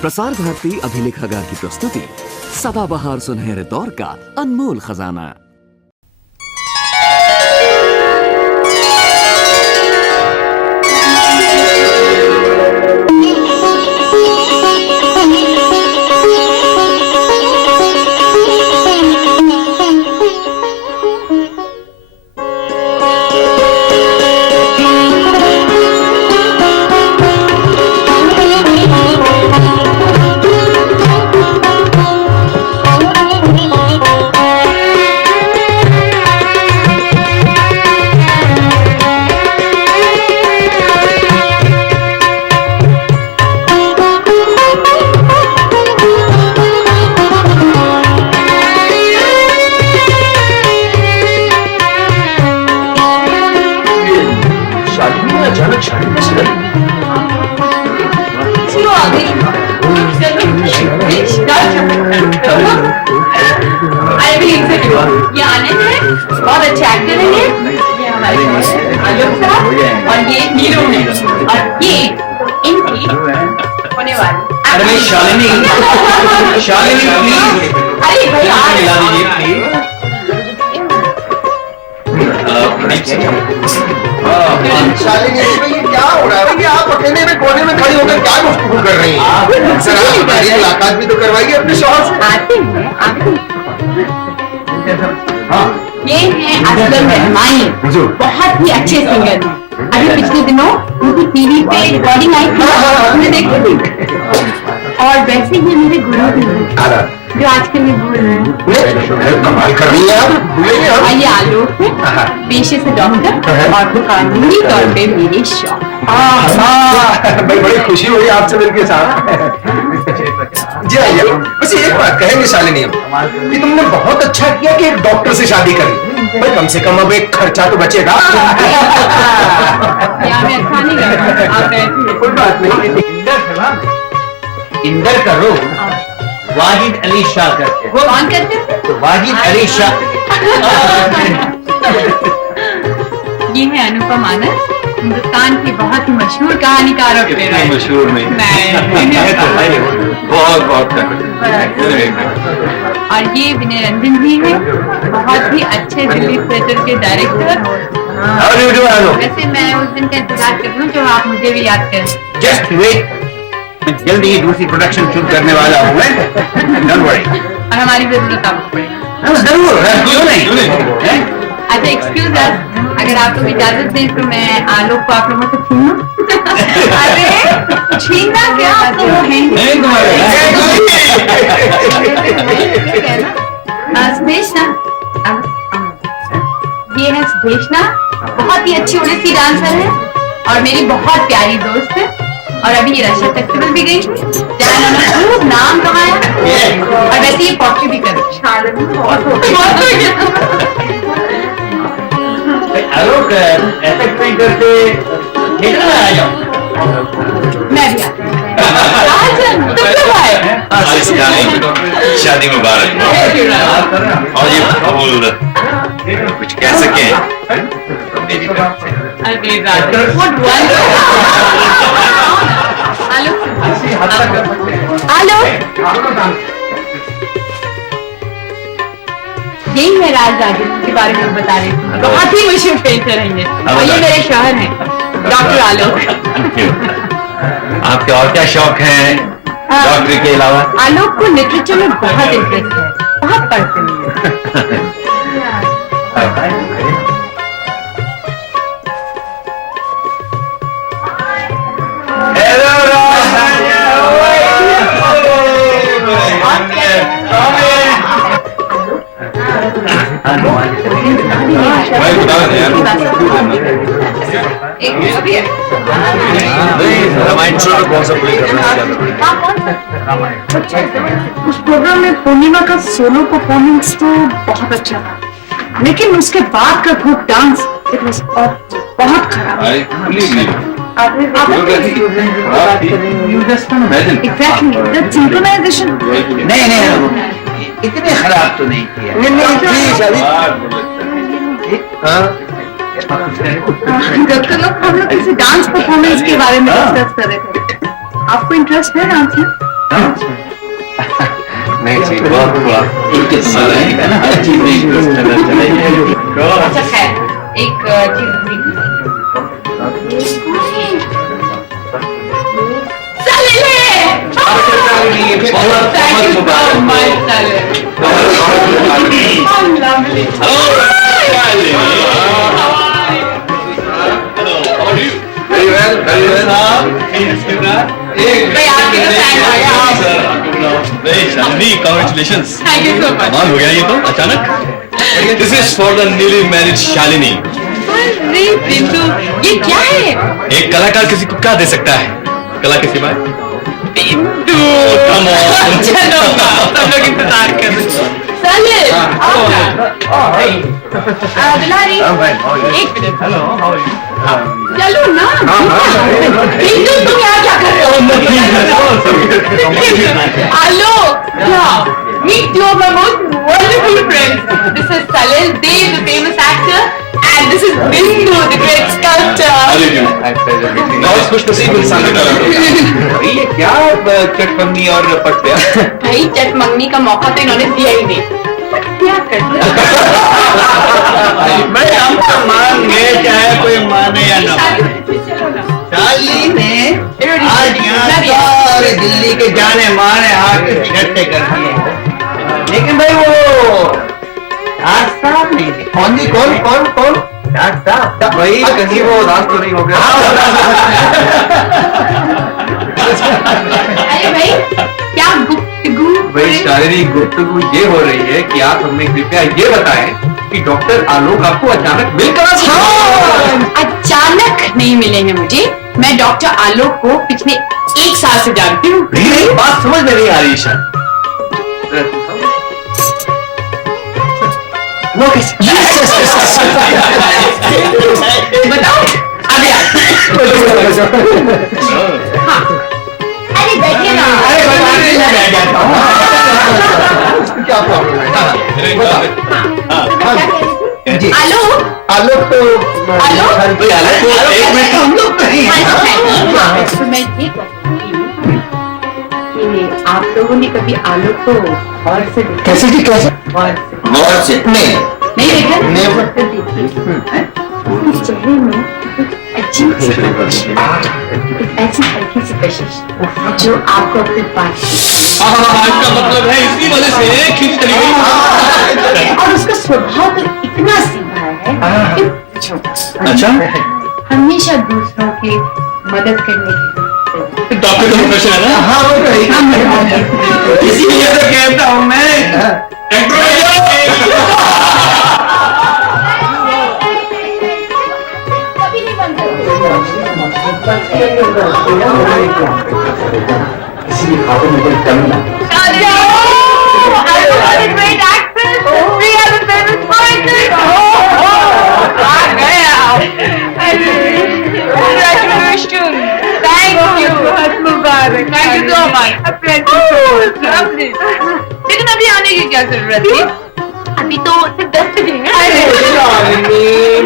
प्रसार भारती अभिलेखागार की प्रस्तुति सदाबहार सुनहरे दौर का अनमोल खजाना। ये आनंद है, बहुत अच्छे एक्टर हैं ये हमारे आलोक साहब और ये हीरो है और ये इनकी होने वाली। अरे भाई शालिनी प्लीज, अरे भाई मिला दीजिए प्लीज। शालिनी ये क्या हो रहा है? आप अकेले में कोने में खड़ी होकर क्या गुफ्तगू कर रही हैं? जरा हमारी मुलाकात भी तो करवाइए अपने शौहर से। आते हैं आते हैं। ये है असलम रहमानी, बहुत ही अच्छे सिंगर हैं। अभी पिछले दिनों उनकी टीवी पे रिकॉर्डिंग आई थी, हमने देखी थी। और वैसे ही मेरे गुरु भी हैं जो आजकल ये बोल रहे हैं। कमाल कर रही है आप। ये आलोक है, पेशे से डॉक्टर और वो कानूनी तौर पे मेरे शौक। भाई बड़ी खुशी हुई आपसे मिलके साहब। जी आइए। बस एक बात कहेंगे शालिनी, कि तुमने बहुत अच्छा किया कि एक डॉक्टर से शादी करी। भाई कम से कम अब एक खर्चा तो बचेगा। मैं अच्छा नहीं कर रहा, आप बैठिए। कोई बात नहीं। इंदर का रोल वाहिद अली शाह करते हैं। कौन करते हैं? तो वाहिद अली शाह। ये है अनुपम आनंद, हिंदुस्तान की बहुत ही मशहूर कहानीकारों के मशहूर नहीं बहुत बहुत और ये विनय रंजन जी है, बहुत ही अच्छे दिल्ली थिएटर के डायरेक्टर। वैसे मैं उस दिन का इंतजार कर रही हूँ जब आप मुझे भी याद करें। जस्ट वेट, जल्दी ही दूसरी प्रोडक्शन शूट करने वाला हूँ मैं। Don't worry. और हमारी जरूरत आपको पड़ेगी। जरूर, क्यों नहीं? अच्छा एक्सक्यूज अस, अगर आप लोग इजाजत दें तो मैं आलोक को आप लोगों से छीन लूं। अरे छीनना क्या, आप तो वो हैं सुदेशना। ये है सुदेशना, बहुत ही अच्छी ओडिसी डांसर है और मेरी बहुत प्यारी दोस्त है। और अभी ये रशिया फेस्टिवल भी गई जहाँ इन्होंने खूब नाम कमाया। और वैसे ये पॉट्री भी कर आलोक ऐसा नहीं करते, थिएटर में आ जाओ। मैं भी शादी मुबारक। और ये फूल कुछ कह सके तो मेरी तरफ से। यही है राज राजेंद्र के बारे में बता रही थी, बहुत ही मशहूर पेंटर हैं ये। और ये मेरे शौहर हैं डॉक्टर आलोक। आपके और क्या शौक हैं डॉक्टरी के अलावा? आलोक को लिटरेचर में बहुत इंटरेस्ट है, बहुत पढ़ते हैं। उस प्रोग्राम में पूर्णिमा का सोलो परफॉर्मेंस तो बहुत अच्छा था, लेकिन उसके बाद का ग्रुप डांस इट वाज बहुत खराब। Exactly that synchronisation. नहीं इतने खराब तो नहीं किया। डॉक्टर लोग हम लोग किसी डांस परफॉर्मेंस के बारे में डिस्कस कर रहे थे। आपको इंटरेस्ट है डांस में? नहीं जी, बहुत हुआ। अच्छा खैर एक चीज Congratulations! Thank you so much. कमाल हो गया ये तो अचानक। This is for the newly married Shalini. अरे बिंदु ये क्या है? एक कलाकार किसी को क्या दे सकता है कला के सिवाय? बिंदु Come on! चलो सब लोग इंतजार कर रहे हैं। चलिए दुलारी एक मिनट चलो ना बिंदु तुम यहाँ क्या कर रहे हो? Hello meet two of my most wonderful friends. This is Salil Dev, the famous actor, and this is Bindu, the great sculptor. बहुत खुश नसीब इंसान है। ये क्या चटपन्नी और पट्टिया? भाई चट मंगनी का मौका तो इन्होंने दिया ही नहीं। क्या करते? भाई हम तो मान गए चाहे कोई माने या ना। शालिनी ने आज यहाँ सारे दिल्ली के जाने माने आर्टिस्ट इकट्ठे कर दिए, लेकिन भाई वो डॉक्टर साहब नहीं थे। कौन जी? कौन कौन कौन? डॉक्टर साहब वही कहीं वो उदास तो नहीं हो गया? अरे भाई क्या गुफ्तगू? भाई शारीरिक गुफ्तगू ये हो रही है कि आप हमें कृपया ये बताएं कि डॉक्टर आलोक आपको अचानक मिलकर अचानक नहीं मिले हैं मुझे। मैं डॉक्टर आलोक को पिछले 1 साल से जानती हूँ। बात समझ में नहीं आ रही ईशा। वो कैसे? बताओ अभी हाँ अरे बैठिए ना। क्या प्रॉब्लम है? आलोक आलोक तो आलोक एक मिनट हम लोग नहीं तो मैं ये कहती हूँ कि आप लोगों ने कभी आलोक को और से देखा? कैसे जी कैसे? और से नहीं नहीं देखा ना? Never. तो देखिए उसके चेहरे में एक अजीब सी कशिश, एक ऐसी हल्की सी कशिश जो आपको अपने पास इसका मतलब है इसी वजह से खींच चली गई। और उसका स्वभाव तो इतना सीधा है कि अच्छा हमेशा दूसरों की मदद करने की डॉक्टर का प्रोफेशन है ना। हाँ वो तो है। इसीलिए तो कहता हूँ मैं कभी नहीं बनता। किसी खाते में कोई कमी ना। Great actress, we are the famous poetess. Congratulations. Thank you. Thank you so much. लेकिन अभी आने की क्या जरूरत थी? अभी तो सिर्फ 10 बजे हैं।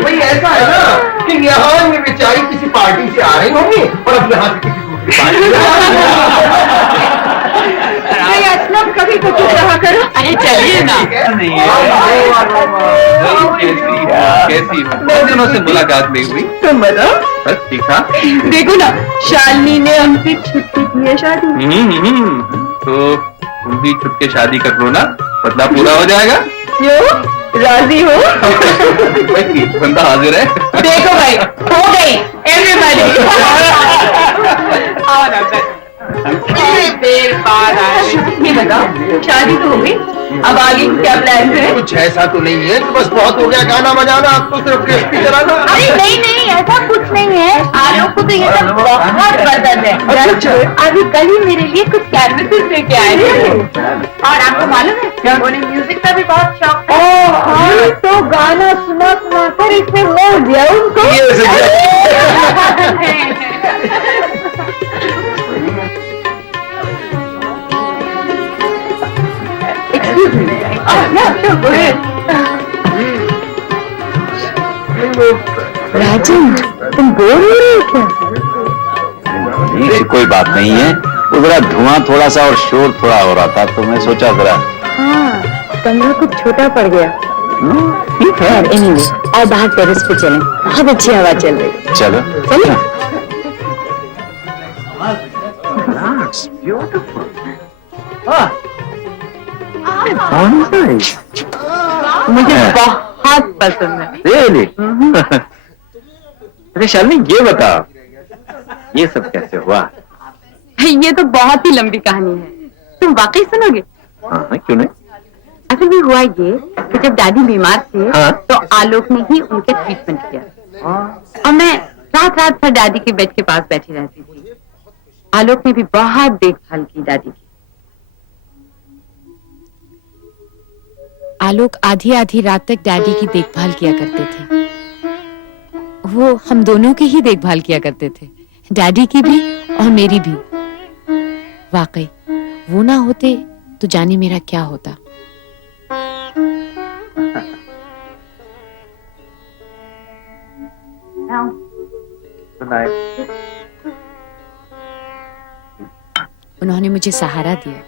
भाई ऐसा है ना कि यहाँ ये बेचारी किसी पार्टी से आ रही होंगी और अब यहाँ से किसी दूसरी पार्टी असलम कभी तो चुप रहा करो। अरे चलिए ना। कैसी बहुत दिनों से मुलाकात नहीं हुई। तुम बताओ। बस ठीक ठाक। देखो ना शालिनी ने हमसे छुट्टी की है शादी। तो तुम भी छुप के शादी कर लो ना, बदला पूरा हो जाएगा। क्यों राजी हो? भाई बंदा हाजिर है। देखो भाई हो गई एवरीबॉडी। देर बाद आए। ये बताओ शादी तो हो गई, अब आगे क्या प्लान है? कुछ ऐसा तो नहीं है कि बस बहुत हो गया गाना बजाना, अब तो सिर्फ केसरी चलाना। अरे नहीं नहीं ऐसा कुछ नहीं है। आलोक को तो ये सब बहुत पसंद है। अभी कल ही मेरे लिए कुछ कैनवसेस लेके आए हैं। और आपको मालूम है उन्हें म्यूजिक का भी बहुत शौक है। तो गाना सुना सुना कर इसमें मोड़ दिया उनको। Excuse me. Yeah, sure, go ahead. राजन तुम बोल रहे हो क्या? ऐसी कोई बात नहीं है, वो जरा धुआं थोड़ा सा और शोर थोड़ा हो रहा था, तो मैं सोचा जरा। हाँ, कमरा कुछ छोटा पड़ गया। ठीक है। एनीवे, और बाहर टेरेस पे चलें, बहुत अच्छी हवा चल रही है। चलो चलिए। मुझे बहुत पसंद है। Really? अरे शालिनी, ये बता, ये सब कैसे हुआ? ये तो बहुत ही लंबी कहानी है, तुम वाकई सुनोगे? हाँ, क्यों नहीं? असल में हुआ ये कि जब दादी बीमार थे हाँ? तो आलोक ने ही उनके ट्रीटमेंट किया और मैं रात रात भर दादी के बेड के पास बैठी रहती थी। आलोक ने भी बहुत देखभाल की दादी की। आलोक आधी आधी रात तक डैडी की देखभाल किया करते थे। वो हम दोनों की ही देखभाल किया करते थे, डैडी की भी और मेरी भी। वाकई वो ना होते तो जाने मेरा क्या होता। उन्होंने मुझे सहारा दिया,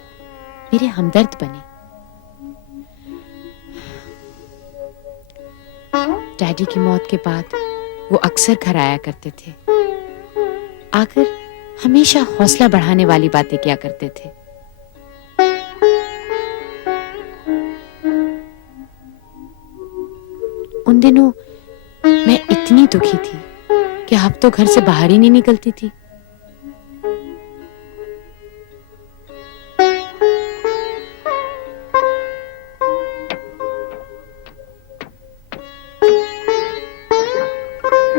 मेरे हमदर्द बने। डैडी की मौत के बाद वो अक्सर घर आया करते थे, आकर हमेशा हौसला बढ़ाने वाली बातें किया करते थे। उन दिनों मैं इतनी दुखी थी कि अब तो घर से बाहर ही नहीं निकलती थी।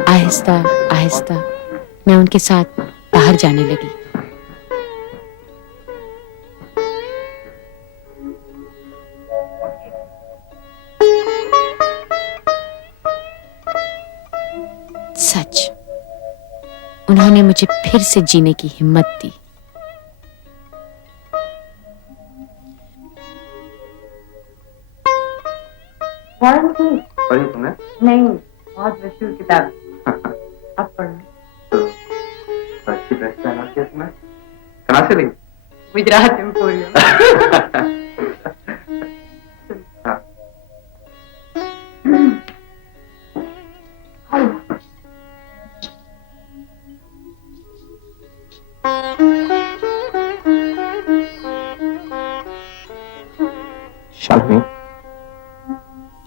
आहिस्ता आहिस्ता मैं उनके साथ बाहर जाने लगी। सच, उन्होंने मुझे फिर से जीने की हिम्मत दी। पढ़ी तुमने? नहीं, बहुत मशहूर किताब। अब पढ़ो। अच्छी ड्रेस पहना के तुम्हें कहाँ से ली? गुजरात एम्पोरियम। शालिनी,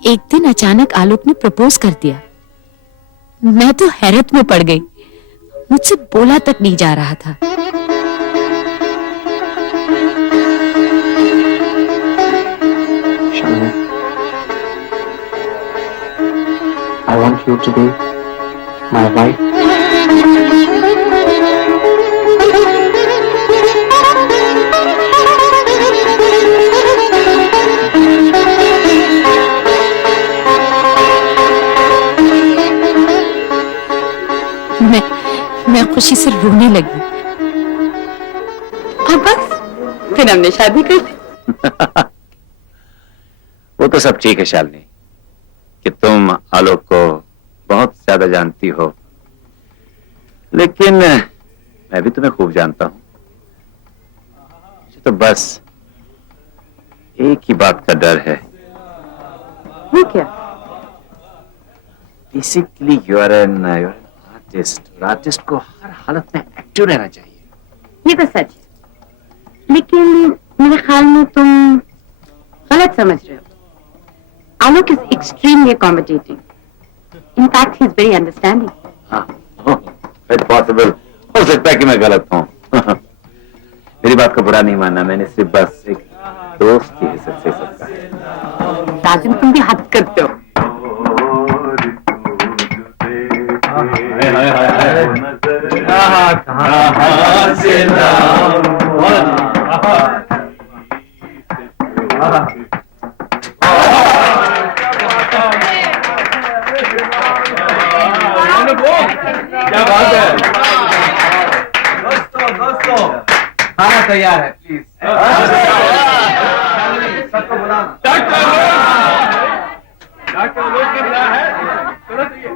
एक दिन अचानक आलोक ने प्रपोज कर दिया। मैं तो हैरत में पड़ गई, मुझसे बोला तक नहीं जा रहा था। Shalini, I want you to be my wife. मैं खुशी से रोने लगी। अब बस फिर हमने शादी कर दी। वो तो सब ठीक है शालिनी, कि तुम आलोक को बहुत ज्यादा जानती हो, लेकिन मैं भी तुम्हें खूब जानता हूं। मुझे तो बस एक ही बात का डर है। वो क्या? Basically you are an artist. Artist को हर हालत में एक्टिव रहना चाहिए। ये तो सच है, लेकिन मेरे ख्याल में तुम गलत समझ रहे हो। Alok is extremely accommodating. In fact he is very understanding. हाँ, इट्स पॉसिबल, हो सकता है कि मैं गलत हूँ। मेरी बात का बुरा नहीं मानना, मैंने सिर्फ बस एक दोस्त की हैसियत से सब कहा है। राजन, तुम भी हद करते हो। क्या बात है? दोस्तों, खाना तैयार है, प्लीज। सबको बुलाना। डॉक्टर लोग के बुलाया है, तुरंत आइए।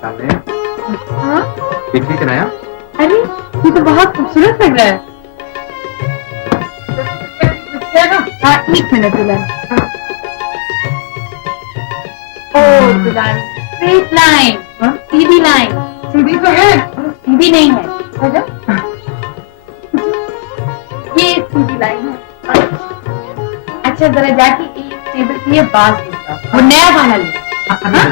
शालिनी, हाँ? देखिए किराया। अरे ये तो बहुत खूबसूरत लग रहा है। हाँ, 1 मिनट दुलारी। ओ दुलारी, स्ट्रेट लाइन, सीधी लाइन। सीधी तो है। सीधी नहीं है, समझो? ये सीधी लाइन है। अच्छा जरा जाके एक टेबल के लिए बात देता, वो नया वाला ले। हाँ?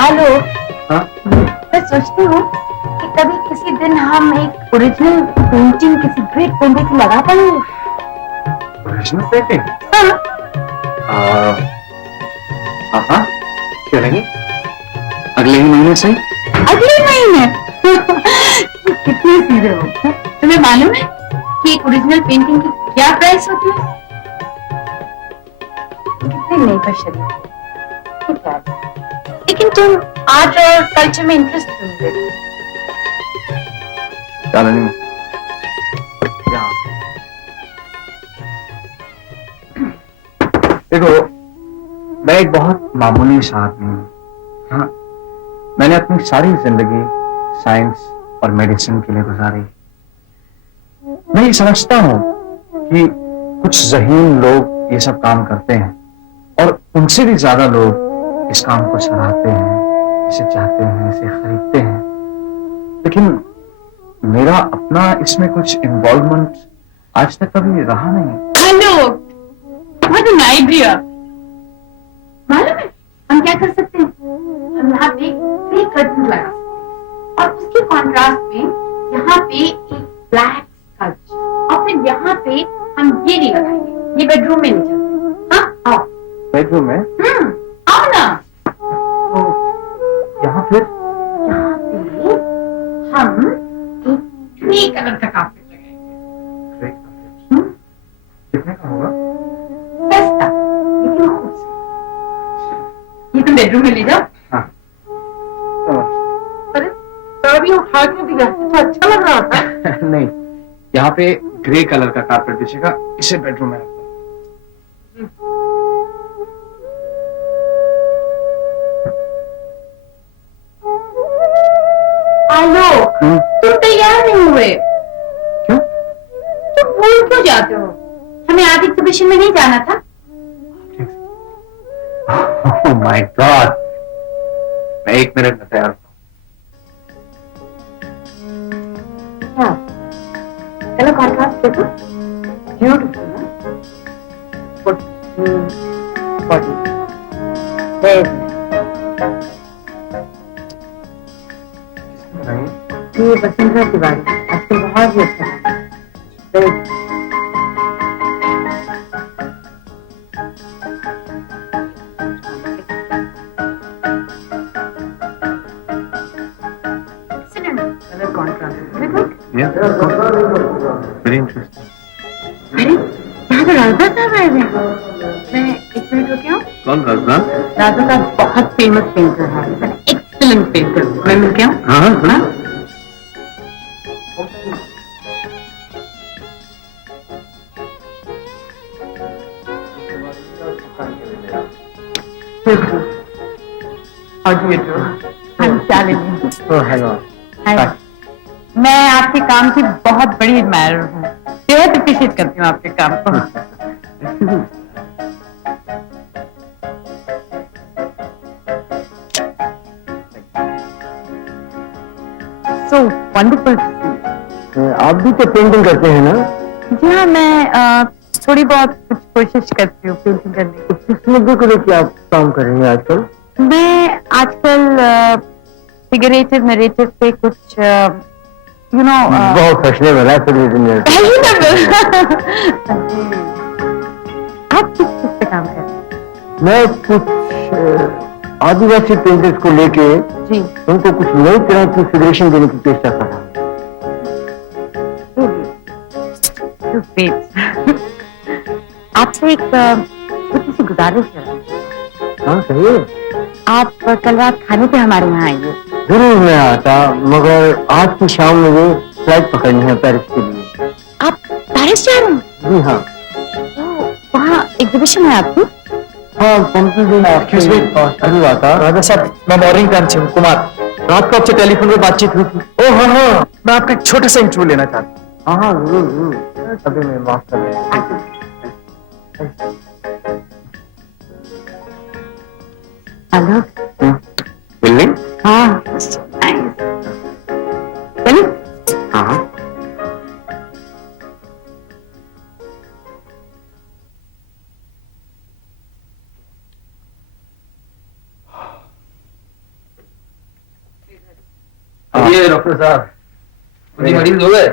हेलो, मैं सोचती हूँ कि कभी किसी दिन हम एक ओरिजिनल पेंटिंग किसी ग्रेट पेंटर की लगा पाएंगे। Original painting? हाँ, क्यों नहीं? अगले ही महीने से? अगले महीने? कितने सीधे हो। तुम्हें मालूम है कि एक ओरिजिनल पेंटिंग की क्या प्राइस होती है? कितने नहीं पर शरीर। ठीक है, लेकिन तुम आर्ट और कल्चर में इंटरेस्ट क्यों ले रही हो? शालिनी, देखो, मैं एक बहुत मामूली सा आदमी हूँ। हाँ, मैंने अपनी सारी जिंदगी साइंस और मेडिसिन के लिए गुजारी। मैं ये समझता हूँ कि कुछ ज़हीन लोग ये सब काम करते हैं और उनसे भी ज्यादा लोग इस काम को सराहते हैं, इसे चाहते हैं, इसे खरीदते हैं। लेकिन मेरा अपना इसमें कुछ इन्वॉल्वमेंट आज तक कभी रहा नहीं। Hello, what an idea. मालूम है हम क्या कर सकते हैं? हम यहाँ पे 3 कर्टन लगा सकते हैं और उसके कॉन्ट्रास्ट में यहाँ पे एक ब्लैक स्कच, और फिर यहाँ पे हम ये नहीं लगाएंगे। ये बेडरूम में नहीं चलते। हाँ, आओ। बेडरूम में? आओ ना। तो यहाँ पे हम एक ग्रे कलर का कार्पेट लगाएंगे। कितने का होगा? सस्ता लेकिन खूबसूरत। ये तुम बेडरूम में ले जाओ। हाँ। अरे तभी उठा के दिया तो अच्छा लग रहा था। नहीं, यहाँ पे ग्रे कलर का कारपेट बिछेगा, इसे बेडरूम में रखता हूँ। आलोक, तुम तैयार नहीं हुए। क्यों? तुम भूल क्यों जाते हो? हमें आर्ट एग्जीबिशन में नहीं जाना था? Oh my God! मैं 1 मिनट में तैयार हूँ। हाँ, चलो कॉन्ट्रास्ट देखो। ब्यूटीफुल ना? बॉडी ये वसुंधरा तिवारी आजकल बहुत ही अच्छा है। Yeah, very interesting. अरे यहाँ तो राजा साहब आए हुए हैं। मैं 1 मिनट रुकी हूँ। कौन राजा? राजा साहब बहुत फेमस पेंटर है, एक्सीलेंट पेंटर। मैं मिल के आऊँ? हाँ। How do you do? I'm Shalini. Oh, hang on. Hi. मैं आपके काम की बहुत बड़ी एडमायर हूँ। बेहद अप्रिशिएट करती हूँ आपके काम को। So wonderful to see. आप भी तो पेंटिंग करते हैं ना? जी हाँ, मैं थोड़ी बहुत कुछ कोशिश करती हूँ पेंटिंग करने की। किस मुद्दे को लेकर आप काम कर रही हैं आजकल? मैं आजकल फिगरेटिव नरेटिव पे कुछ बहुत फैशनेबल है आप किस चीज पे काम कर रहे हैं? मैं कुछ आदिवासी पेंटर्स को लेके जी, उनको कुछ नई तरह की फिगरेशन देने की चेष्टा कर रहा हूँ। आपसे एक छोटी सी गुजारिश है। हाँ, सही। आप कल रात खाने पे हमारे यहाँ आइए। जरूर मैं आता, मगर आज की शाम मुझे फ्लाइट पकड़नी है पेरिस के लिए। आप पेरिस जा रहे हैं? जी हाँ। वहाँ एग्जीबिशन है आपकी? एक्सक्यूज मी अभी बात राजा साहब मैं मॉर्निंग टाइम से हूँ कुमार रात को आपसे टेलीफोन पे बातचीत हुई थी ओह हाँ मैं आपका एक छोटा सा इंटरव्यू लेना चाहता हूँ हाँ जरूर अभी मैं माफ कर रहा हेलो बिल्डिंग हाँ चलो हाँ ये डॉक्टर साहब मुझे मरीज हो गए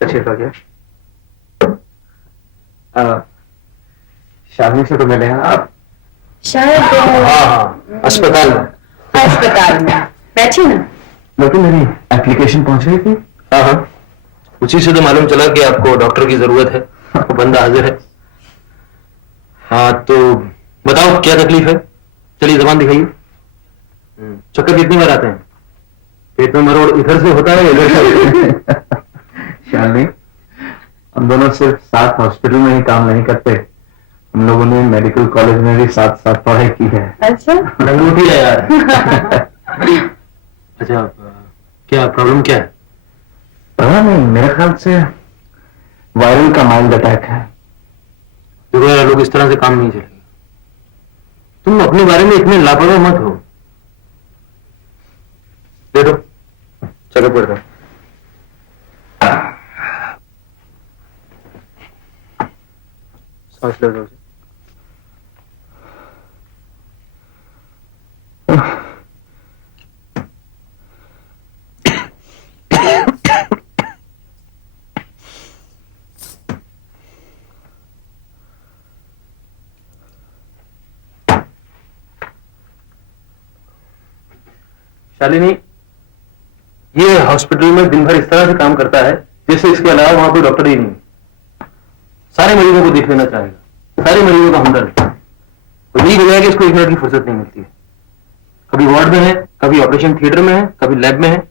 तशरीफ रखिए शादी से तो मिले हैं आप शायद हाँ अस्पताल में अस्पताल में बैठी ना लेकिन मेरी एप्लीकेशन पहुंच रही थी हाँ हाँ उसी से तो मालूम चला कि आपको डॉक्टर की जरूरत है आपको बंदा हाजिर है हाँ तो बताओ क्या तकलीफ है चलिए जबान दिखाइए चक्कर कितनी बार आते हैं पेट में मरोड़ इधर से होता है इधर से शालिनी हम दोनों सिर्फ साथ हॉस्पिटल में ही काम नहीं करते हम लोगों ने मेडिकल कॉलेज में भी साथ साथ पढ़ाई की है अच्छा लंगोटी है यार अच्छा क्या प्रॉब्लम क्या है पता नहीं मेरे ख्याल से वायरल का माइल्ड अटैक है देखो यार लोग इस तरह से काम नहीं चलेंगे तुम अपने बारे में इतने लापरवाह मत हो दे दो चलो पड़ दो सांस ले दो शालिनी ये हॉस्पिटल में दिन भर इस तरह से काम करता है जैसे इसके अलावा वहां कोई डॉक्टर ही नहीं सारे मरीजों को देख लेना चाहेगा सारे मरीजों का हमदर्द और यही वजह है कि इसको एक मिनट की फुर्सत नहीं मिलती है कभी वार्ड में है कभी ऑपरेशन थिएटर में है कभी लैब में है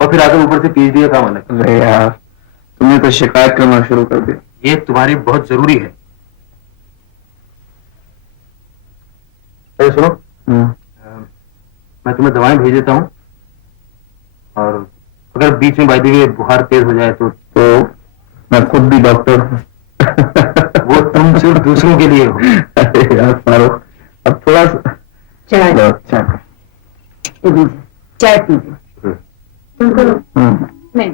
और फिर आकर ऊपर से पीएचडी का काम अलग अरे यार तुमने तो शिकायत करना शुरू कर दिया ये तुम्हारी बहुत जरूरी है अरे सुनो मैं तुम्हें दवाएं भेज देता हूँ और अगर बीच में बाई बुखार तेज हो जाए तो मैं खुद भी डॉक्टर हूँ वो तुम सिर्फ दूसरों के लिए हो अरे यार फारूक अब थोड़ा सा चाय लो, चाय चाय पीजिए तुमको नहीं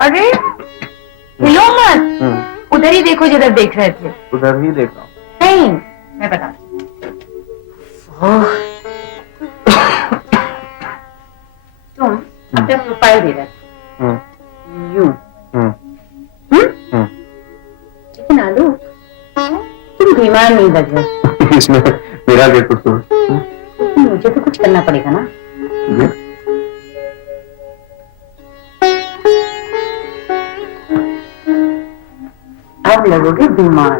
अरे हिलो मत उधर ही देखो जिधर देख रहे थे उधर ही देखा नहीं मैं बता तुम अपना प्रोफाइल दे रहे थे यूं लेकिन आलू तुम बीमार नहीं लग रहे इसमें मेरा क्या कसूर मुझे तो कुछ करना पड़ेगा ना अब लगोगे बीमार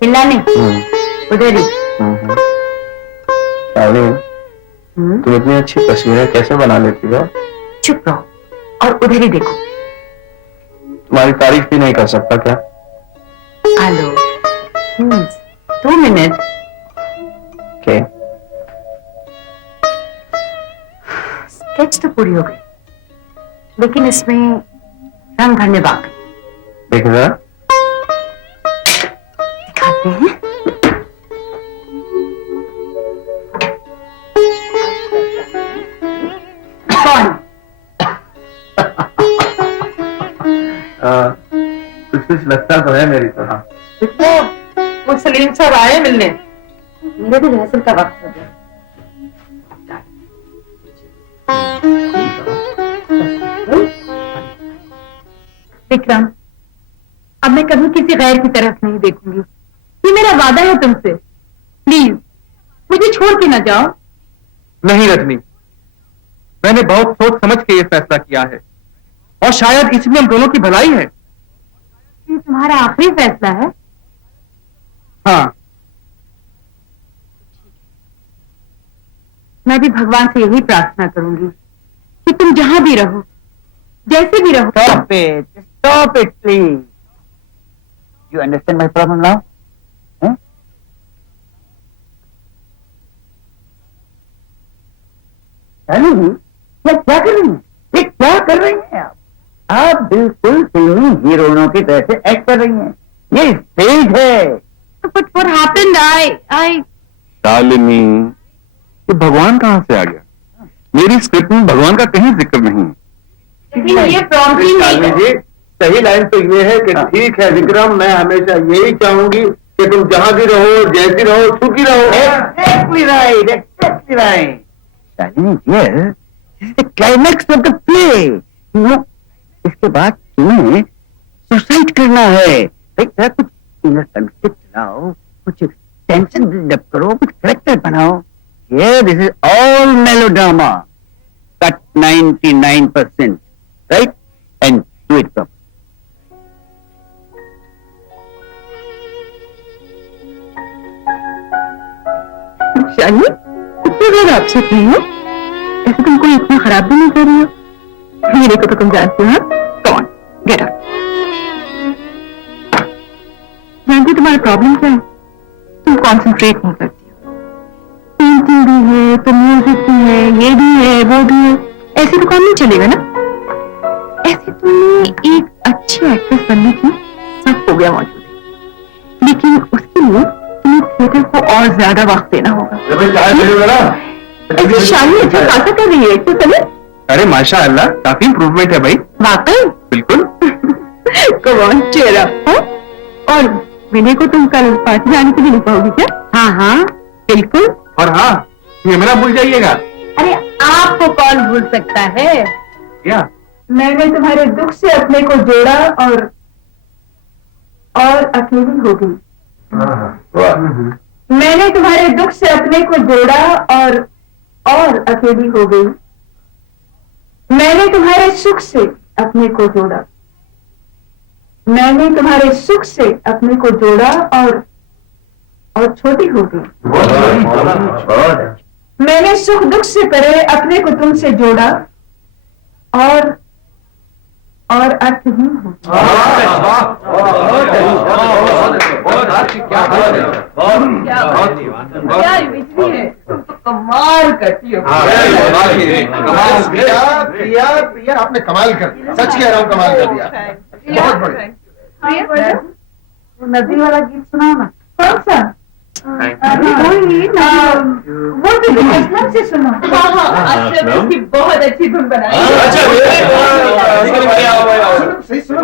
हिला नहीं उधर ही तुम इतनी अच्छी तस्वीरें कैसे बना लेती हो चुप रहो और उधर ही देखो तुम्हारी तारीफ भी नहीं कर सकता क्या आलो 2 मिनट क्या स्केच तो पूरी हो गई लेकिन इसमें रंग भरने बाकी देख रहा दिखाते हैं कौन कुछ लगता तो है मेरी तरह वो सलीम साहब आए मिलने मेरे भी रिहर्सल का वक्त हो गया विक्रम अब मैं कभी किसी गैर की तरफ नहीं देखूंगी ये मेरा वादा है तुमसे प्लीज मुझे छोड़ के न जाओ। नहीं रजनी, मैंने बहुत सोच समझ के ये फैसला किया है और शायद इसमें हम दोनों की भलाई है। ये तुम्हारा आखिरी फैसला है? हाँ, मैं भी भगवान से यही प्रार्थना करूंगी कि तुम जहां भी रहो, जैसे भी रहो। Stop it, please. You understand my problem now? Huh? Shalini, ये क्या कर रही हैं? ये क्या कर रही हैं आप? आप बिल्कुल फिल्मी हीरोइनों की तरह से एक्ट कर रही हैं। ये स्टेज है। But what happened? I Shalini, ये भगवान कहाँ से आ गया? मेरी स्क्रिप्ट में भगवान का कहीं जिक्र नहीं है। लेकिन ये प्रॉब्लम शालिनी जी, सही लाइन तो ये है कि ठीक है विक्रम, मैं हमेशा यही चाहूंगी कि तुम जहां भी रहो, जैसी रहो, सुखी रहो। Exactly right, exactly right. Shalini dear, this is the climax of the play. You know, इसके बाद तुम्हें सुसाइड करना है। जरा कुछ इनर कॉन्फ्लिक्ट लाओ, कुछ टेंशन बिल्डअप करो, कुछ करेक्टर बनाओ। Here this is all melodrama. Cut 99%, right? And do it properly. Shalini, इतनी देर आपसे की हो? ऐसे तुम कोई इतना खराब भी नहीं कर रही हो। मेरे को तो तुम जानती हो। Come on, get out. जानती तुम्हारा प्रॉब्लम क्या है? तुम कंसंट्रेट नहीं करती हो। पेंटिंग भी है, तो म्यूजिक भी है, ये भी है, वो भी है। ऐसे तो काम नहीं चलेगा ना। ऐसे तुम्हें एक अच्छी एक्ट्रेस बनने की सब हो गया मौजूद है, लेकिन उसके लिए तुम्हें थिएटर को और ज्यादा वक्त देना होगा। ऐसे शालिनी अच्छा खासा कर रही है तो चले। अरे माशाअल्लाह, काफी इम्प्रूवमेंट है भाई। वाकई? बिल्कुल। Come on, cheer up, हाँ? और विनय को तुम कल पार्टी आने के लिए नहीं पाओगी क्या? हाँ हाँ बिल्कुल। और हाँ, ये मेरा भूल जाइएगा। अरे आपको कौन भूल सकता है? क्या? मैंने तुम्हारे दुख से अपने को जोड़ा और अकेली हो गई। मैंने तुम्हारे दुख से अपने को जोड़ा और अकेली हो गई। मैंने तुम्हारे सुख से अपने को जोड़ा। मैंने तुम्हारे सुख से अपने को जोड़ा और छोटी हो गई। मैंने सुख दुख से करे अपने को तुमसे जोड़ा और अर्थहीन हो कमाल करती हो। प्रिया, आपने कमाल कर दिया। सच कह रहा हूँ, कमाल कर दिया। बहुत बढ़िया। नदी वाला गीत सुनाओ ना। कौन सा? वो तो असलम से सुनो। हाँ, असलम की बहुत अच्छी धुन बनाई। सही सुनो।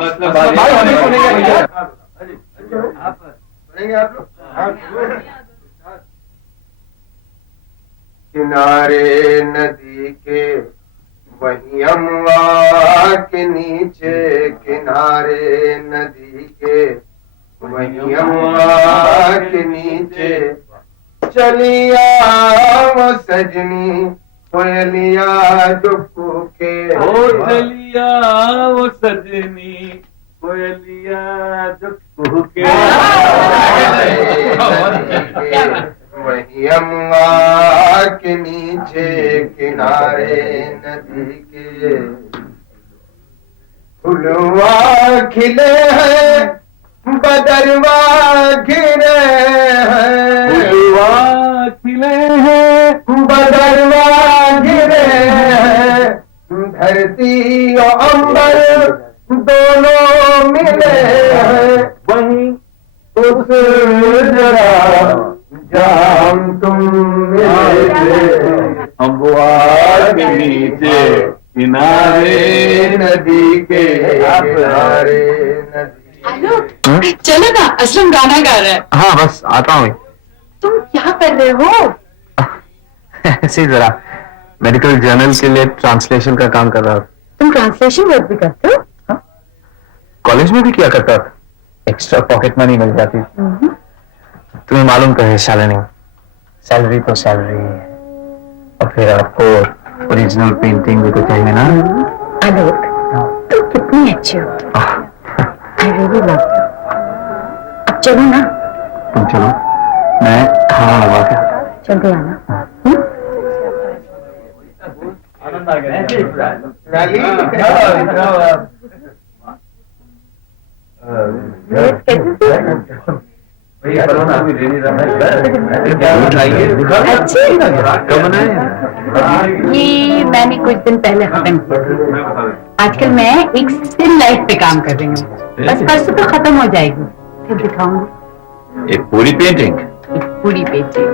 किनारे नदी के वही अमवा के नीचे, किनारे नदी के वही अमवा के नीचे, चलिया वो सजनी कोयलिया जो फूके। ओ चलिया वो सजनी कोयलिया जो कूके। वही अमवा के नीचे, किनारे नदी के फुलवा खिले हैं, बदरवा घिरे हैं। फुलवा खिले हैं, बदरवा घिरे हैं। धरती और अंबर दोनों मिले हैं। वहीं उस जरा जाम तुम मिले थे, अमवा के नीचे किनारे नदी के किनारे नदी। चलो ना, असलम गाना गा रहा है। हाँ बस आता हूँ। तुम क्या कर रहे हो? ऐसे ही जरा मेडिकल जर्नल के लिए ट्रांसलेशन का काम कर रहा हूँ। तुम ट्रांसलेशन वर्क भी करते हो? कॉलेज में भी किया करता था, एक्स्ट्रा पॉकेट मनी मिल जाती। तुम्हें मालूम तो है शालिनी, सैलरी तो सैलरी है, और फिर आपको ओरिजिनल पेंटिंग भी तो चाहिए ना। आलोक, तुम कितनी अच्छी हो। I really love you. अब चलो ना। तुम चलो, मैं खाना लगा के आता हूँ। जल्दी आना। ये मैंने कुछ दिन पहले खत्म किया। आजकल मैं एक स्टिल लाइफ पे काम कर रही हूँ, बस परसों तो खत्म हो जाएगी, फिर दिखाऊंगी एक पूरी पेंटिंग। एक पूरी पेंटिंग।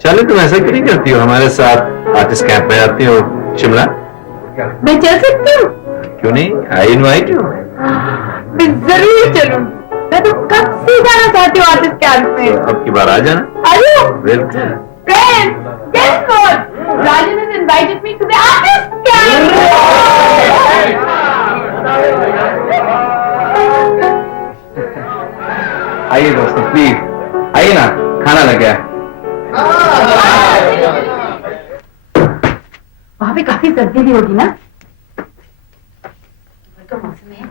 चलो, तुम ऐसा क्यों नहीं करती हो, हमारे साथ आर्टिस्ट कैंप में आती हो शिमला? मैं चल सकती हूँ? क्यों नहीं, आई इनवाइट यू। मैं जरूर चलूंगी। मैं तो कब से जाना चाहती हूँ आर्टिस्ट कैंप में। अब की बार आ जाना। हेलो बिल्कुल। Friends, guess what? Rajan has invited me to the artist camp. आइए दोस्तों, प्लीज आइए ना, खाना लग गया। वहाँ पे काफी सर्दी भी होगी ना? तो मौसम है,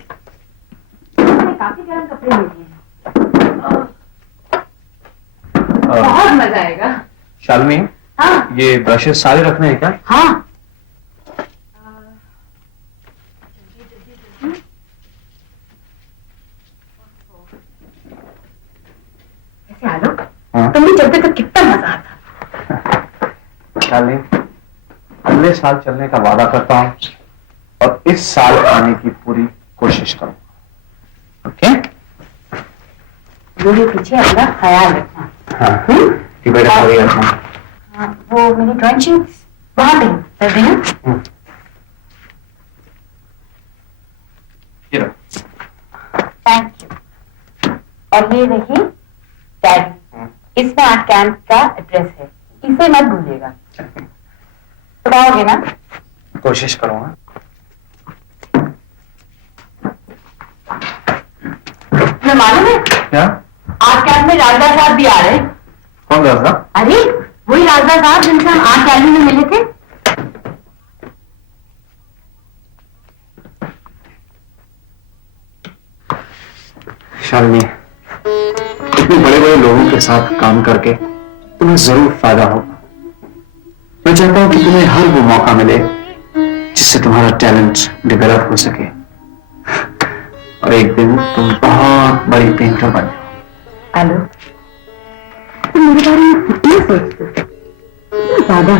मैंने काफी गर्म कपड़े ले लिए हैं। बहुत मजा आएगा। शालिनी, हाँ ये ब्रशेस सारे रखने हैं क्या? हाँ। वैसे आलोक, तुम भी चलते तो कितना मजा आता। शालिनी, अगले साल चलने का वादा करता हूँ और इस साल आने की पूरी कोशिश करूँगा। ओके? मेरे पीछे अपना ख्याल रखना। हाँ, कि बेटा खाली रखना। हाँ, वो मेरी ड्राइंग शीट्स वहाँ पे कर देना। Thank you. और ये देखिए डैडी, इसमें आप कैंप का एड्रेस है, इसे मत भूलिएगा। बताओगे ना? कोशिश करूँगा। तुम्हें मालूम है क्या? आज कैंप में राजदा साहब भी आ रहे हैं। कौन राजा? अरे वही राजदा साहब जिनसे हम आज कैंप में मिले थे। शालिनी, इतने बड़े बड़े लोगों के साथ काम करके तुम्हें जरूर फायदा होगा। मैं चाहता हूं कि तुम्हें हर वो मौका मिले जिससे तुम्हारा टैलेंट डेवलप हो सके और एक दिन तुम बहुत बड़ी पेंटर बन जाओ। हेलो, तुम मेरे बारे में कितना सोचते हो? ज्यादा।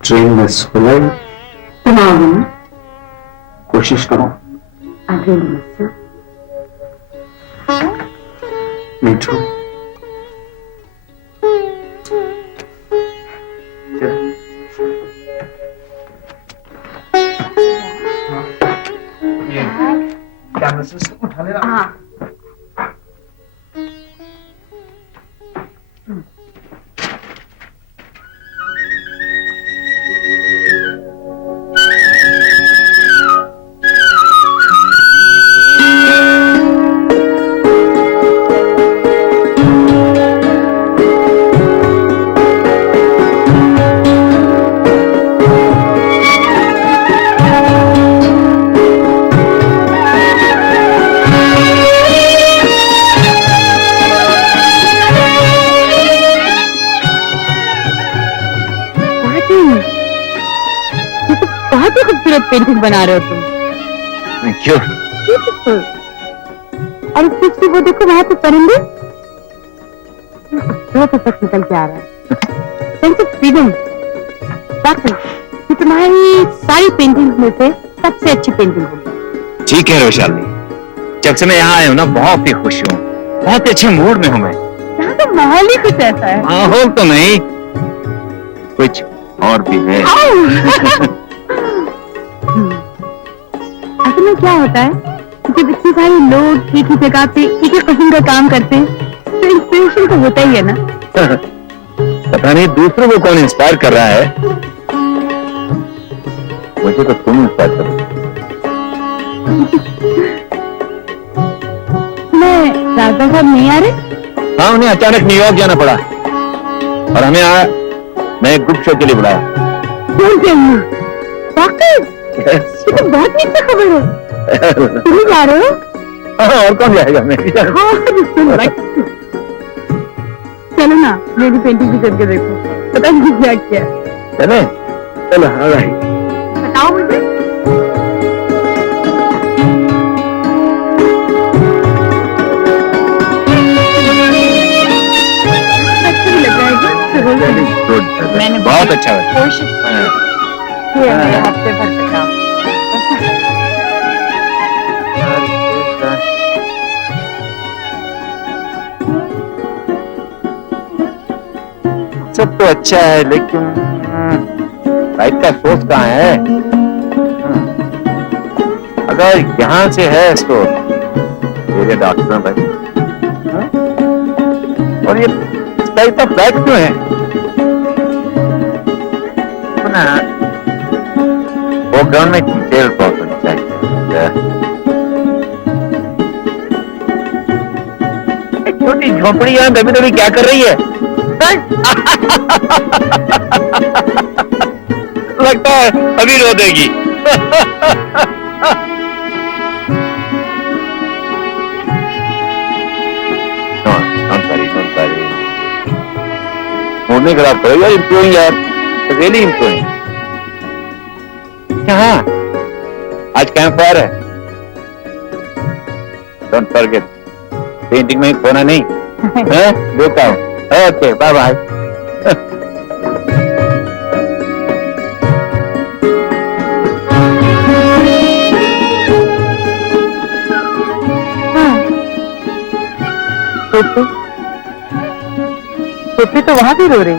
ड्रीम मिस हो गई। तुम आओगे ना? कोशिश करो। I really miss you. Me too. Camera से उठा लेना। हाँ। बहुत ही खूबसूरत पेंटिंग बना रहे हो तुम। Thank you. Beautiful. और पीछे वो देखो वहाँ पे परिंदे, खूबसूरत तक निकल के आ रहा है। Sense of freedom. वाकई ये तुम्हारी सारी पेंटिंग में से सबसे अच्छी पेंटिंग होगी। ठीक है शालिनी, जब से मैं यहाँ आया हूँ ना बहुत ही खुश हूँ, बहुत ही अच्छे मूड में हूँ मैं। यहाँ तो माहौल ही कुछ ऐसा है। माहौल तो नहीं, कुछ और भी है। असल में क्या होता है, जब इतने सारे लोग एक ही जगह पे एक ही किस्म का काम करते हैं तो इंस्पिरेशन तो होता ही है ना। पता नहीं दूसरों को कौन इंस्पायर कर रहा है, मुझे तो तुम इंस्पायर कर रहे हो। मैं राजा साहब नहीं आ रहे? हाँ, उन्हें अचानक न्यूयॉर्क जाना पड़ा और हमें मैं एक ग्रुप शो के लिए बुलाया। वाकई ये तो बहुत मीठी खबर है। तुम ही जा रहे हो? हाँ, और कौन जाएगा? मैं भी जा रहा हूँ। चलो ना, मेरी पेंटिंग भी करके देखो, पता नहीं क्या क्या है। चले? चलो, ऑलराइट। बताओ मुझे। अच्छा भी लग रहा है वेरी गुड। मैंने बहुत अच्छा है। कोशिश की है मेरे हफ्ते भर का काम। सब तो अच्छा है, लेकिन लाइफ का सोर्स कहाँ है? अगर यहाँ से है तो मेरे डॉक्टर भाई, और ये टाइप का फ्लैट क्यों है? वो ग्राउंड में डिटेल बहुत होनी चाहिए। एक छोटी झोपड़ी यहाँ दबी दबी क्या कर रही है? लगता है अभी रो देगी। मूड नहीं खराब करो यार, इम्प्रूविंग यार, रियली इम्प्रूविंग। हाँ, आज कैंप फायर है, डोंट फॉरगेट। पेंटिंग में खोना नहीं है? देता हूँ। Okay, bye bye. सोफी तो वहां भी रो रही।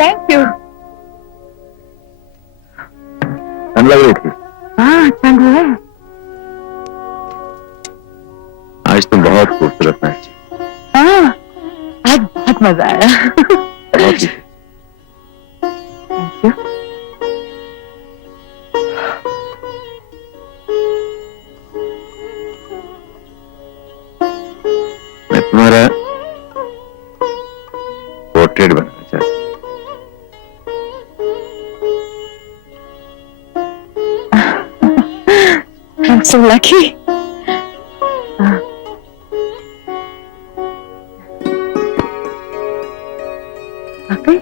Thank you. लग रही थी। हाँ, ठंड है। आज तो बहुत खूबसूरत मैच। हाँ, आज बहुत मजा आया। बहुत ही। Thank you. मैं तुम्हारा पोर्ट्रेट बनाना चाहता हूँ। I'm so lucky. Okay.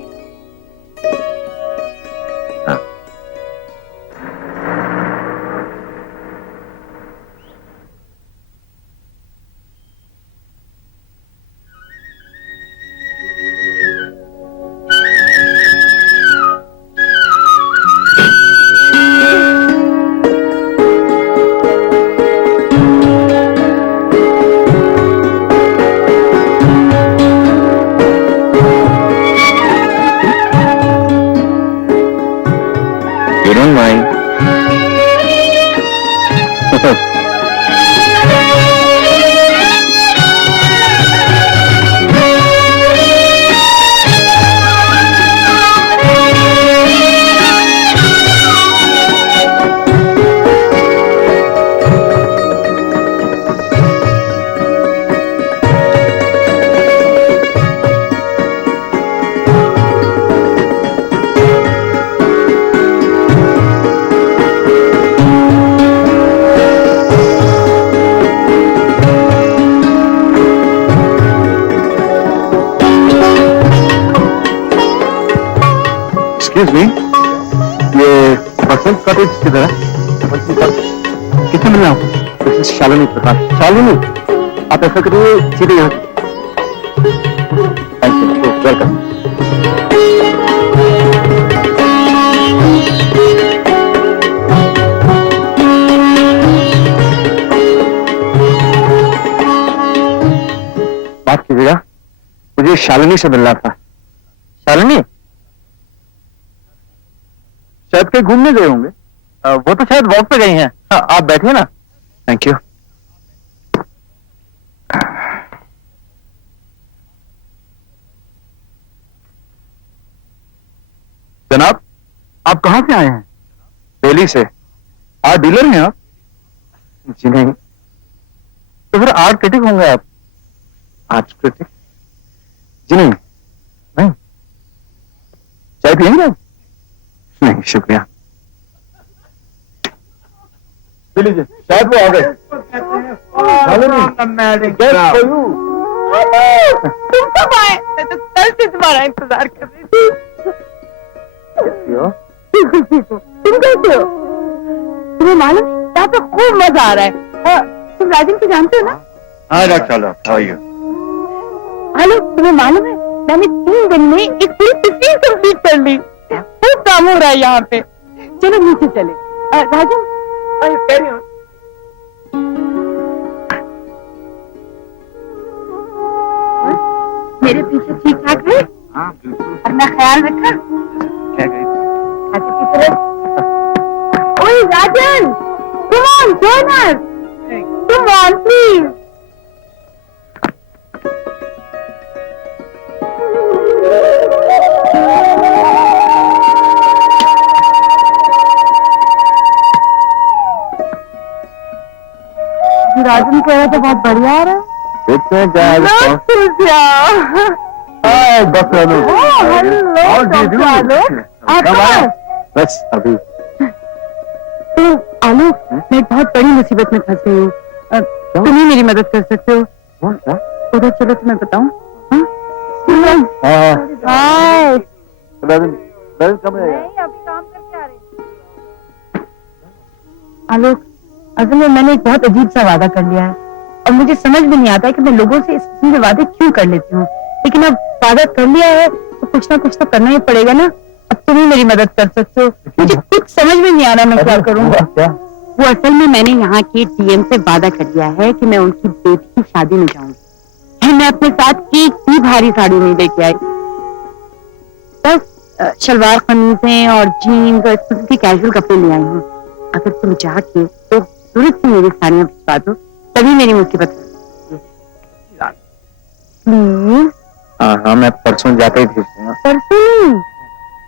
हाँ। You don't mind. Excuse me, ये बसंत कॉटेज किधर है? किससे मिलना आपको? शालिनी प्रकाश। शालिनी, आप ऐसा करिए सीधे यहाँ। Thank you, welcome. बात कीजिएगा, मुझे शालिनी से मिलना था। शालिनी शायद कहीं घूमने गए होंगे। वो तो शायद वॉक पे गई हैं। हाँ, आप बैठिए ना। Thank you. जनाब, आप कहाँ से आए हैं? दिल्ली से। आर्ट डीलर हैं आप? जी नहीं। तो फिर आर्ट क्रिटिक होंगे आप? Art critic? जी नहीं। नहीं। चाय पिएंगे? नहीं, शुक्रिया। पी लीजिए, शायद वो आ गए। तुम कब आए? मैं तो कल से तुम्हारा इंतजार कर रही थी। तुम कैसे हो? तुम्हें मालूम यहाँ पे खूब मजा आ रहा है। तुम राजन को जानते हो ना? हाँ doctor, how are you? Hello, तुम्हें मालूम है मैंने 3 दिन में एक पूरी तस्वीर कंप्लीट कर ली। खूब काम हो रहा है यहाँ पे। चलो नीचे चले। राजन, कैरी ऑन। मेरे पीछे ठीक ठाक है? हाँ बिल्कुल। अपना ख्याल रखा? क्या कही? खाते पीते रहे। ओए राजन, come on, join us. Come on, please. राजन कह रहा था बहुत बढ़िया आ रहा है। देखते हैं क्या है। हाय डॉक्टर अनु। हेलो डॉक्टर आलोक, आप कहाँ? बस अभी। तो आलोक, मैं बहुत बड़ी मुसीबत में फंस गई हूँ। तुम ही मेरी मदद कर सकते हो। उधर चलो तो मैं बताऊँ। हाय। आलोक, असल में मैंने एक बहुत अजीब सा वादा कर लिया है और मुझे समझ में नहीं आता है कि मैं लोगों से इस किस्म के वादे क्यों कर लेती हूँ। लेकिन अब वादा कर लिया है तो कुछ ना कुछ तो करना ही पड़ेगा ना। अब तुम ही मेरी मदद कर सकते हो। मुझे कुछ समझ में नहीं आ रहा मैं क्या करूँ। वो असल में मैंने यहाँ के डीएम से वादा कर लिया है कि मैं उनकी बेटी की शादी में जाऊंगी। मैं अपने साथ एक भी भारी साड़ी नहीं लेके आई, बस शलवार कमीजें और जीन्स और इस तरह के कैजुअल कपड़े ले आई हूँ। अगर तुम जाके तो सूरत से मेरी साड़ियाँ भिजवा दो, तभी मेरी मुसीबत प्लीज। हाँ, मैं परसों जाके ही भेज दूंगा। परसों नहीं,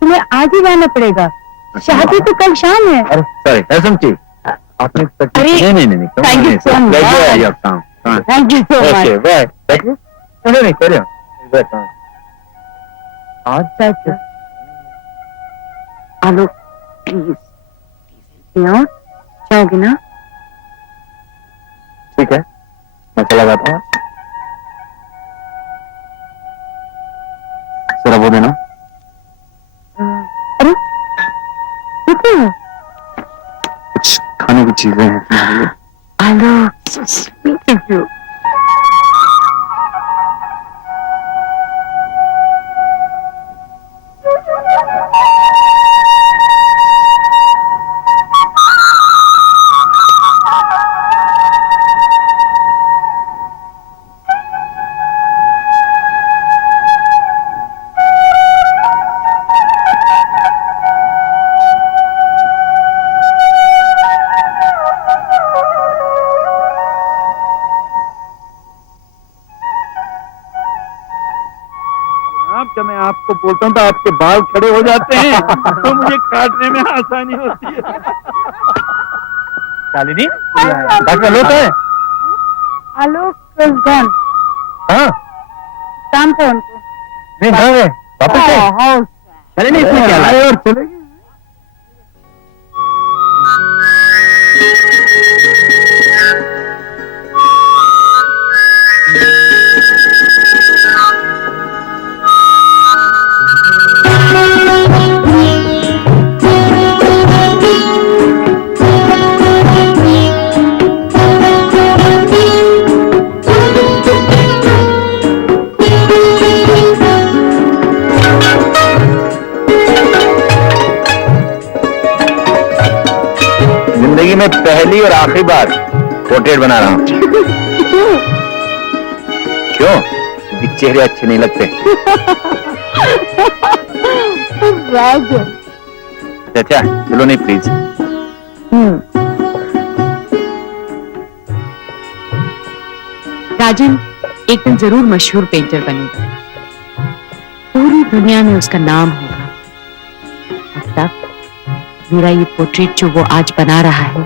तुम्हें आज ही जाना पड़ेगा। शादी तो कल शाम है। अरे सॉरी, ऐसा ठीक। आपने अरे, नहीं thank you so much. Thank you so much. Bye. नहीं करिए आज जाके। आलो प्लीज जाओगे ना? ठीक है, मैं चला जाता हूँ। जरा वो देना। अरे रुको, कुछ खाने की चीजें हैं तुम्हारे लिए। आलो स्वीट ऑफ यू। जब मैं आपको बोलता हूँ तो आपके बाल खड़े हो जाते हैं तो मुझे काटने में आसानी होती है। शालिनी, डॉक्टर लोग है? आलोक गन। हाँ, शाम को उनको नहीं घर है वापस है। शालिनी इसमें क्या है? और चले गए। में पहली और आखिरी बार पोर्ट्रेट बना रहा हूँ। क्यों? चेहरे अच्छे नहीं लगते? अच्छा चलो नहीं प्लीज। राजन एक दिन जरूर मशहूर पेंटर बनेगा, पूरी दुनिया में उसका नाम होगा। और तब मेरा ये पोर्ट्रेट जो वो आज बना रहा है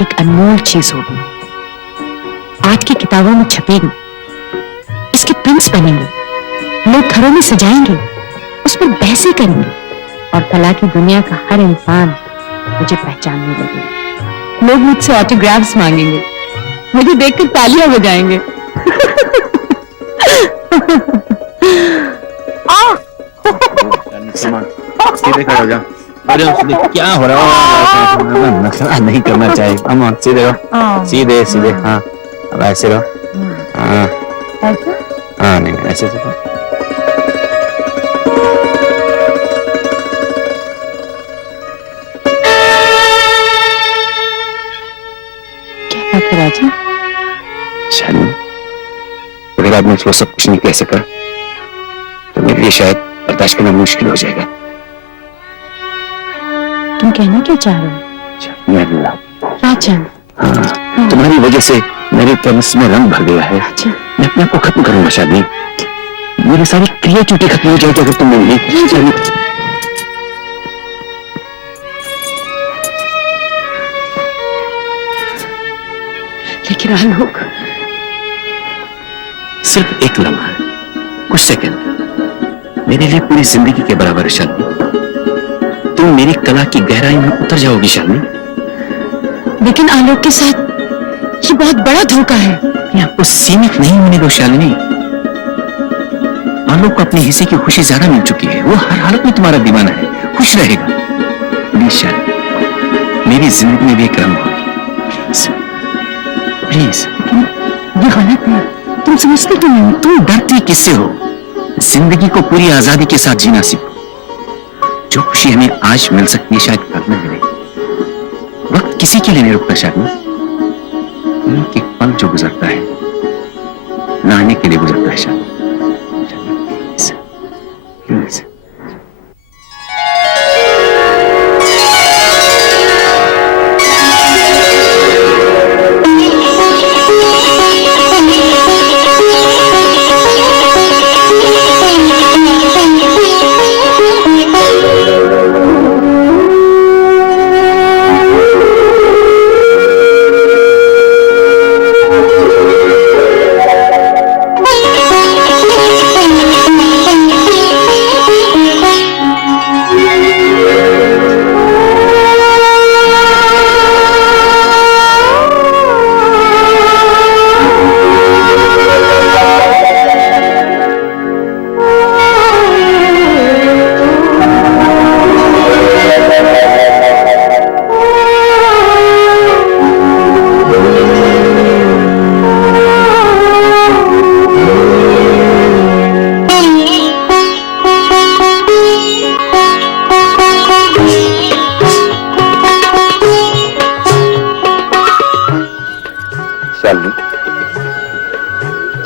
एक अनमोल चीज होगी, आर्ट की किताबों में छपेगी, इसके प्रिंट्स बनेंगे, लोग घरों में सजाएंगे, उस पर बहसें करेंगे और कला की दुनिया का हर इंसान मुझे पहचानने लगेगा। लोग मुझसे ऑटोग्राफ्स मांगेंगे, मुझे देखकर तालियां बजाएंगे। सीधे खड़े हो जाओ। अरे क्या हो रहा है? नखरा नहीं करना चाहिए। हम सीधे रहो, सीधे सीधे। हाँ अब ऐसे रहो। हाँ हाँ नहीं ऐसे से। राजन शालिनी, अगर आप मुझको सब कुछ नहीं कह सका तो मेरे लिए शायद बर्दाश्त करना मुश्किल हो जाएगा। तुम कहना क्या चाह रहे हो? राजन, हाँ, तुम्हारी वजह से मेरे तमस में रंग भर गया है। मैं अपने आप को खत्म करूंगा शालिनी। मेरी सारी क्रिएटिविटी खत्म हो जाएगी अगर तुम नहीं। लेकिन आलोक, सिर्फ एक लम्हा, कुछ सेकंड मेरे लिए पूरी जिंदगी के बराबर है शालिनी। तुम मेरी कला की गहराई में उतर जाओगी शालिनी। लेकिन आलोक के साथ ये बहुत बड़ा धोखा है। ये आपको सीमित नहीं होने दो शालिनी। आलोक को अपने हिस्से की खुशी ज्यादा मिल चुकी है, वो हर हालत में तुम्हारा दीवाना है, खुश रहेगा। प्लीज शालिनी, मेरी जिंदगी में भी एक रंग हो। प्लीज। ये गलत है, तुम समझते क्यों नहीं? तुम डरती किससे हो? जिंदगी को पूरी आजादी के साथ जीना सीखो। जो खुशी हमें आज मिल सकती है शायद कल न मिले। वक्त किसी के लिए नहीं रुकता शालिनी। एक एक पल जो गुजरता है नहाने के लिए गुजरता है शालिनी। प्लीज।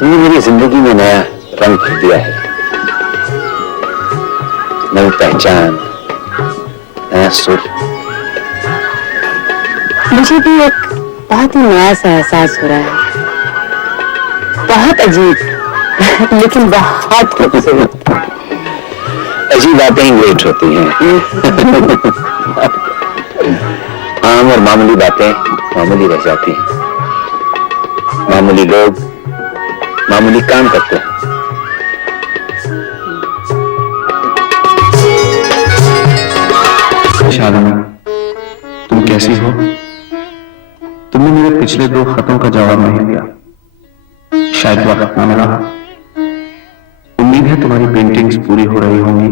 तुमने मेरी जिंदगी में नया रंग भर दिया है, नई पहचान, नया सुर। मुझे भी एक बहुत ही नया सा एहसास हो रहा है, बहुत अजीब लेकिन बहुत खूबसूरत। अजीब बातें ही ग्रेट होती हैं। आम और मामूली बातें मामूली रह जाती हैं। मामूली लोग मामूली काम करते हैं। शालिनी, तुम कैसी हो? तुमने मेरे पिछले 2 खतों का जवाब नहीं दिया, शायद वक्त ना मिला। उम्मीद है तुम्हारी पेंटिंग्स पूरी हो रही होंगी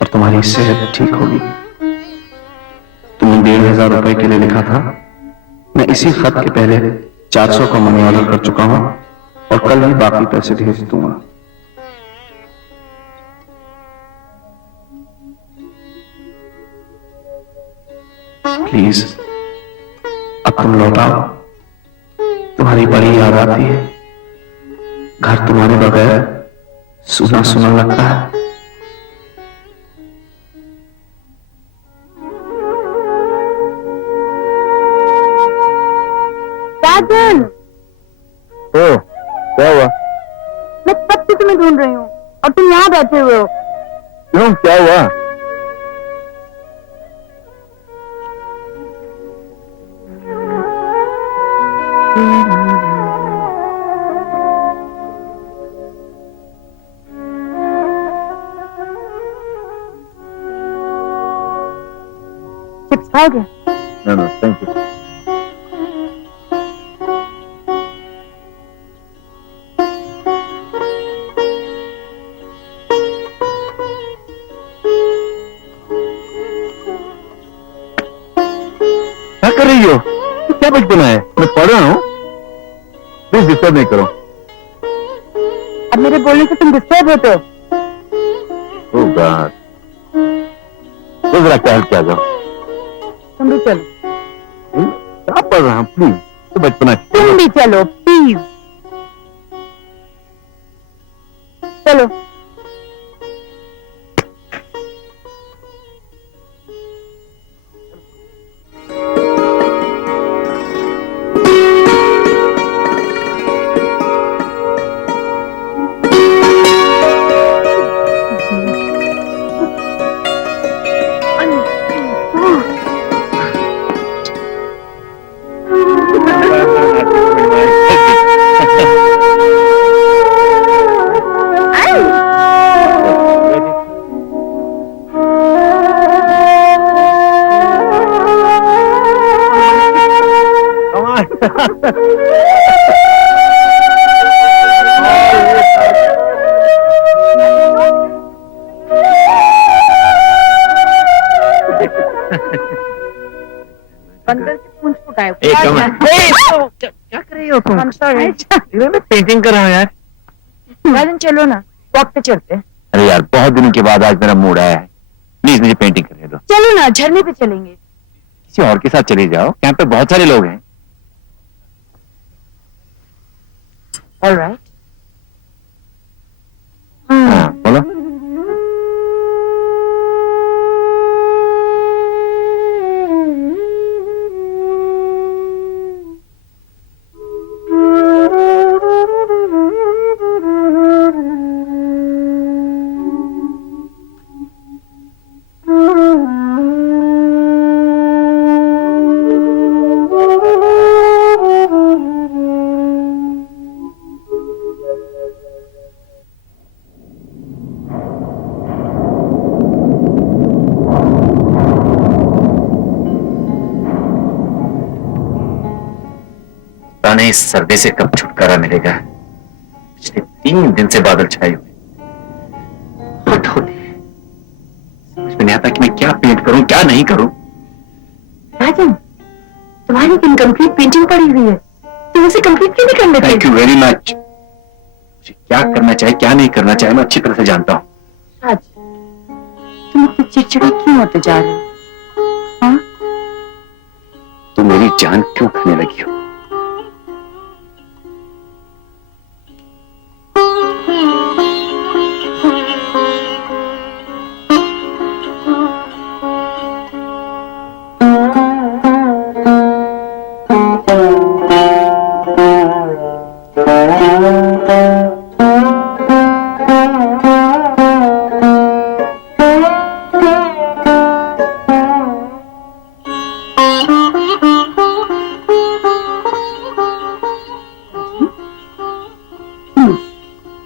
और तुम्हारी सेहत ठीक होगी। तुमने 1500 रुपए के लिए लिखा था। मैं इसी खत के पहले 400 का मनी ऑर्डर कर चुका हूं और कल ही बाकी पैसे भेज दूंगा। प्लीज अब तुम लौट आओ, तुम्हारी बड़ी याद आती है। घर तुम्हारे बगैर सुना सुना लगता है। साजन, ओ, क्या हुआ? मैं कब से तुम्हें ढूंढ रही हूँ और तुम यहाँ बैठे हुए हो। क्यों, क्या हुआ? चिप्स खाओगे? No, thank you. क्या कर रही हो? ये क्या बचपना है? मैं पढ़ रहा हूँ। प्लीज डिस्टर्ब नहीं करो। अब मेरे बोलने से तुम डिस्टर्ब होते हो। ओह गॉड, तो जरा क्या हेल्प किया जाओ। तुम भी चलो। क्या पढ़ रहा हूँ? प्लीज, तो बचपना तुम भी चलो प्लीज। चलो। अंदर से पूंछ फुटाए। क्या कर रही हो तुम? मैं पेंटिंग कर रहा हूँ यार। राजन चलो ना, वॉक पे चलते हैं। अरे यार, बहुत दिनों के बाद आज मेरा मूड आया है। प्लीज मुझे पेंटिंग करने दो। चलो ना, झरने पे चलेंगे। किसी और के साथ चले जाओ, यहाँ पे बहुत सारे लोग हैं। ऑलराइट। हाँ, बोलो। नहीं, इस सर्दी से कब छुटकारा मिलेगा। पिछले 3 दिन से बादल छाए हुए। हद होती है। समझ में नहीं आता कि मैं क्या पेंट करूं, क्या नहीं करूं। राजन, तुम्हारी इनकम्प्लीट पेंटिंग पड़ी हुई है, तुम उसे कंप्लीट क्यों नहीं कर लेते? Thank you very much. मुझे क्या करना चाहिए, क्या नहीं करना चाहिए, मैं अच्छी तरह से जानता हूं। राजन, तुम इतने चिड़चिड़े क्यों होते जा रहे हो? हाँ? तुम मेरी जान क्यों खाने लगी हो?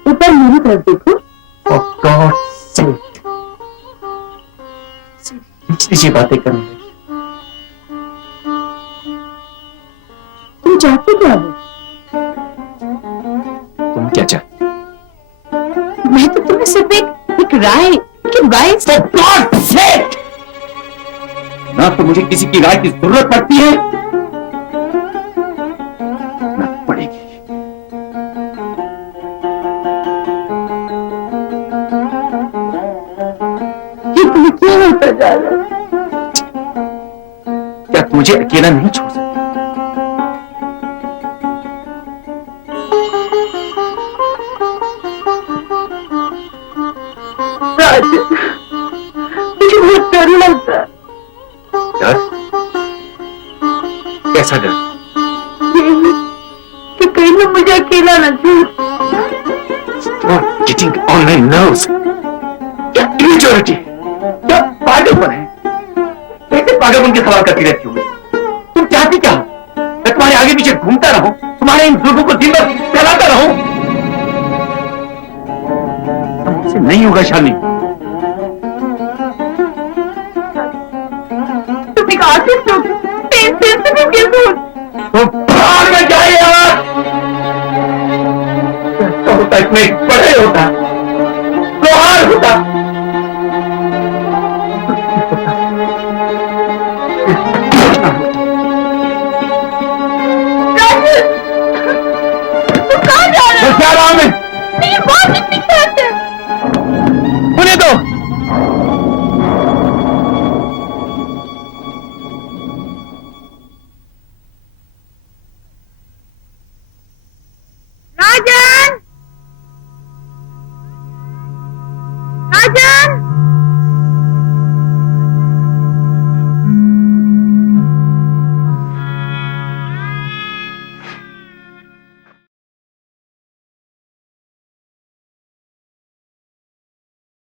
ऊपर मेरी तरफ देखो। For God's sake, नीची बातें करने लगी। तुम चाहते क्या हो? तुम क्या चाहते? मैं तो तुम्हें सिर्फ एक राय For God's sake! ना तो मुझे किसी की राय की जरूरत पड़ती है, ना पड़ेगी। ये तुम्हें क्यों होता जा रहा है? क्या तुझे अकेला नहीं छोड़ सकती? साजिद, मुझे बहुत डर लगता है। डर? कैसा डर? यही कि कहीं मैं मुझे अकेला न छोड़। Stop getting on my nerves. क्या immaturity, क्या पागलपन है? कैसे पागलपन के सवाल करती रहती हो? तुम चाहती क्या हो? मैं तुम्हारे आगे पीछे घूमता रहूं, तुम्हारे इन जुल्फों को दिन भर फैलाता रहूं? मुझसे नहीं होगा शालिनी। तुम एक आर्टिस्ट हो, सेंसिटिव कैसे हो? तो बाहर में जाइए यार। होता इसमें बड़े होता, लोहार होता,